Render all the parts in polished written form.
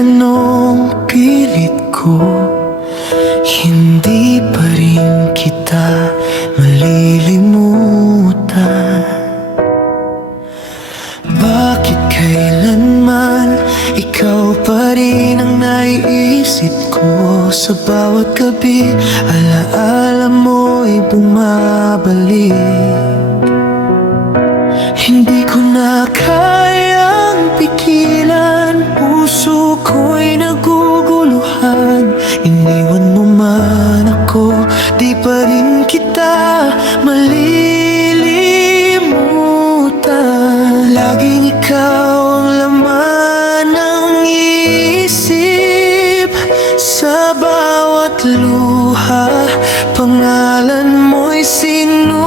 anong pilit ko, hindi pa rin kita malilimutan. Bakit kailanman ikaw pa rin ang naiisip ko? Sa bawat gabi, alaala mo'y bumabalik. Hindi ko na kayang pigilan, puso ko'y naguguluhan. Iniwan mo man ako, di pa rin kita malilimutan. Laging ikaw ang laman ng isip, sa bawat luha, pangalan mo'y sinusumpong.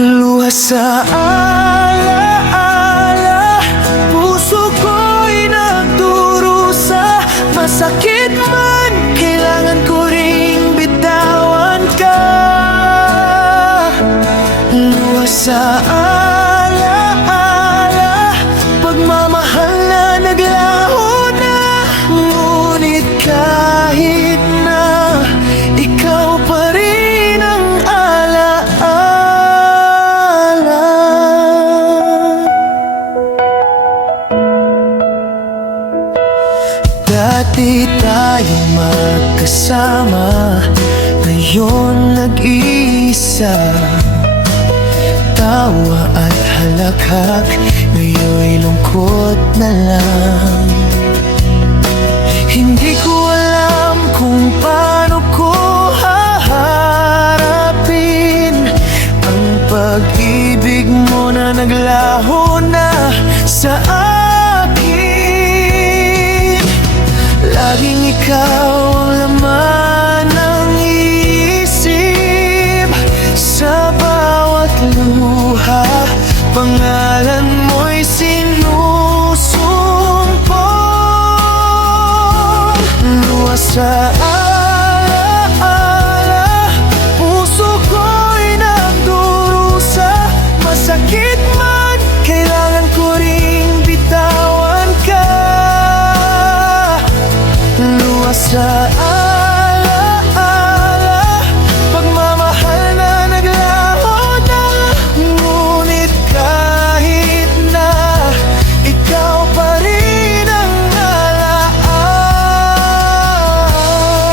Luha sa alaala, puso ko'y nagdurusa. Masakit man, kailangan ko ring bitawan ka. Luha sa alaala, pagmamahal na naglaho na. Ngunit kahit na, ikaw pa rin ang alaala. Dati tayong magkasama, ngayon nag-iisa. Tawa at halakhak, ngayon'y lungkot na lang. Hindi ko alam kung paano ko haharapin ang pag-ibig mo na naglaho na sa akin. Laging ikaw ang laman ng isip, sa bawat luha, pangalan mo'y sinusumpong. Luha sa alaala, puso ko'y nagdurusa. Masakit man, kailangan ko ring bitawan ka. Luha sa alaala, pagmamahal na naglaho na. Ngunit kahit na, ikaw pa rin ang alaala.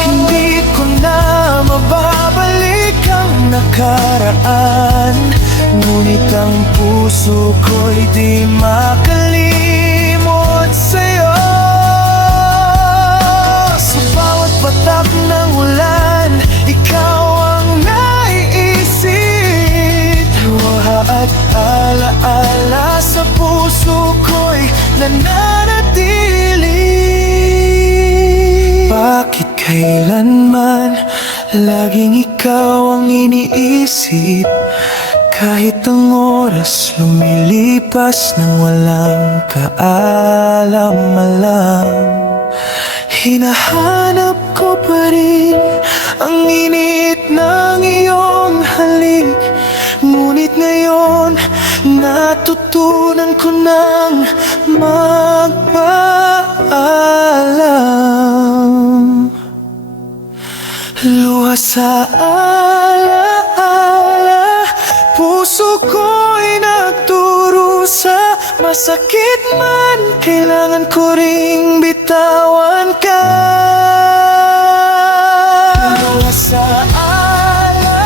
Hindi ko na mababalik ang nakaraan, ngunit ang puso ko'y di makalimot sa'yo. Sa bawat patak ng ulan, ikaw ang naiisip. Luha at alaala, sa puso ko'y nananatili. Bakit kailanman laging ikaw ang iniisip? Kahit ang oras lumilipas nang walang kaalam-alam, hinahanap ko pa rin ang init ng iyong halik. Ngunit ngayon, natutunan ko nang magpaalam. Luha sa alaala, puso ko'y nagdurusa. Masakit man, kailangan ko ring bitawan ka. Luha sa alaala,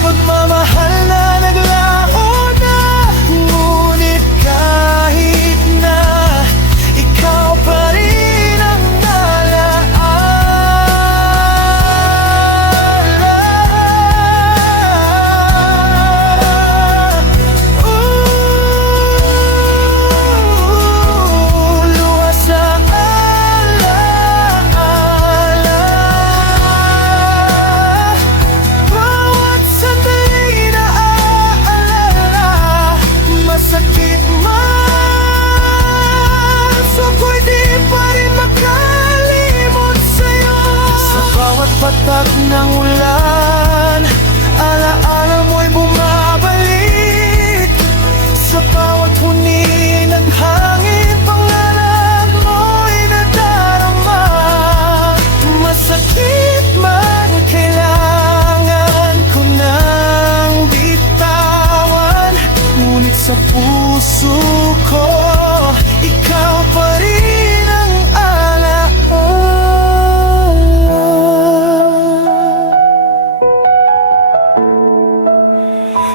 pagmamahal na naglaho na. Ngunit kahit na, ikaw pa rin ang alaala. Luha sa alaala,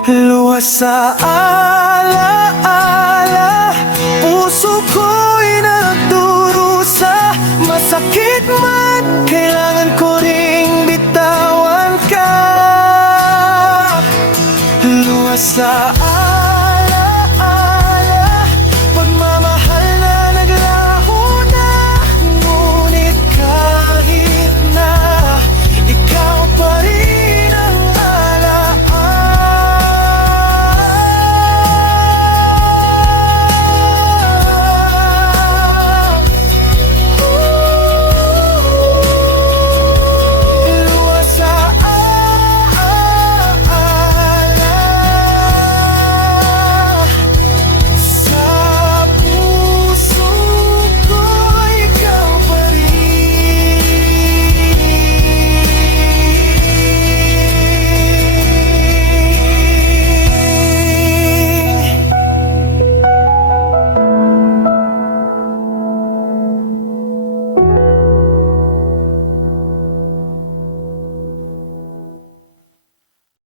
Luwas sa alaala, puso ko'y nagdurusa. Masakit man, kailangan ko ring bitawan ka. Luwas sa alaala,